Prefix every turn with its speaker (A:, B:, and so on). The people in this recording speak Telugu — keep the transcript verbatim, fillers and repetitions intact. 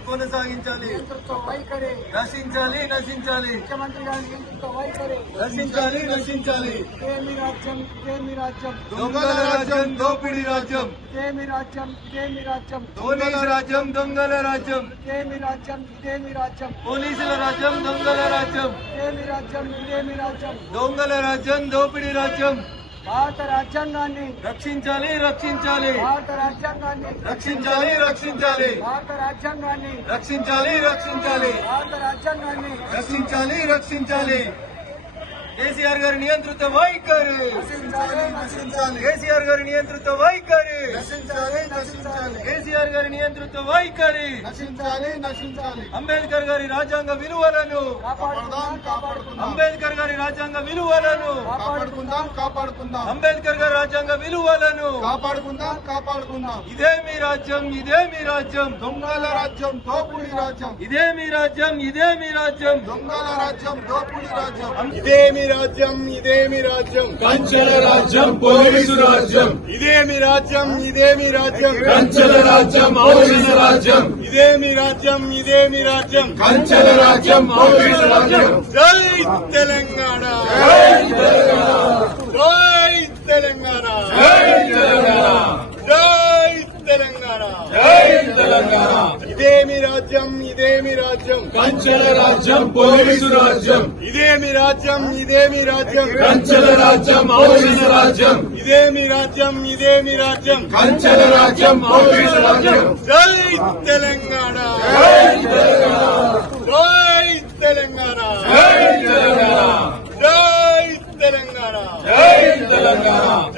A: కొనసాగించాలి.
B: వైఖరి
A: నశించాలి నశించాలి
B: ముఖ్యమంత్రి గారి నియంతృత్వ వైఖరి
A: నశించాలి నశించాలి.
B: ఇదేమి రాజ్యం ఇదేమి రాజ్యం
A: దొంగల రాజ్యం దోపిడీ రాజ్యం
B: ఇదేమి రాజ్యం ఇదేమి రాజ్యం
A: పోలీసు రాజ్యం దొంగల రాజ్యం
B: ఇదేమి రాజ్యం ఇదేమి రాజ్యం
A: పోలీసుల రాజ్యం దొంగల రాజ్యం
B: ఇదేమి రాజ్యం ఇదేమి రాజ్యం
A: దొంగల రాజ్యం దోపిడీ రాజ్యం.
B: భారత రాజ్యాంగాన్ని
A: రక్షించాలి రక్షించాలి
B: భారత రాజ్యాంగాన్ని
A: రక్షించాలి రక్షించాలి
B: భారత రాజ్యాంగాన్ని
A: రక్షించాలి రక్షించాలి
B: భారత రాజ్యాంగాన్ని
A: రక్షించాలి రక్షించాలి. కేసీఆర్ గారి నియంత్రిత వైఖరి
B: నశించాలి నశించాలి
A: కేసీఆర్ గారి నియంత్రిత వైఖరి
B: నశించాలి నశించాలి
A: కేసీఆర్ గారి నియంత్రిత వైఖరి
B: నశించాలి నశించాలి
A: అంబేద్కర్ గారి రాజ్యాంగ విలువలను
B: కాపాడుకుందాం కాపాడుకుందాం
A: అంబేద్కర్ గారి రాజ్యాంగ విలువలను
B: కాపాడుకుందాం కాపాడుకుందాం
A: అంబేద్కర్ గారి రాజ్యాంగ విలువలను
B: కాపాడుకుందాం కాపాడుకుందాం
A: ఇదే మీ రాజ్యం ఇదే మీ రాజ్యం
B: దొంగల రాజ్యం దోపిడీ రాజ్యం
A: ఇదే మీ రాజ్యం ఇదే మీ రాజ్యం
B: దొంగల రాజ్యం దోపిడీ రాజ్యం
A: ఇదే మీ రాజ్యం ఇదే మీ రాజ్యం
C: కంచెల రాజ్యం పోలీసు రాజ్యం
A: ఇదే మీ రాజ్యం ఇదే మీ రాజ్యం
C: కంచెల రాజ్యం పోలీసు రాజ్యం
A: ఇదే మీ రాజ్యం ఇదే మీ రాజ్యం
C: కంచెల రాజ్యం పోలీసు రాజ్యం
A: జై తెలంగాణ
C: జై తెలంగాణ
A: జై తెలంగాణ
C: జై తెలంగాణ
A: జై తెలంగాణ
C: జై తెలంగాణ
A: ఇదే మీ రాజ్యం ఇదే మీ రాజ్యం
C: కంచెల రాజ్యం పోలీసు రాజ్యం
A: ఇదే మీ రాజ్యం ఇదే మీ రాజ్యం
C: కంచెల రాజ్యం పోలీసు రాజ్యం
A: ఇదే మీ రాజ్యం ఇదే మీ రాజ్యం
C: కంచెల రాజ్యం పోలీసు రాజ్యం
A: జై తెలంగాణ
C: జై తెలంగాణ
A: జై తెలంగాణ
C: జై తెలంగాణ
A: జై తెలంగాణ
C: జై తెలంగాణ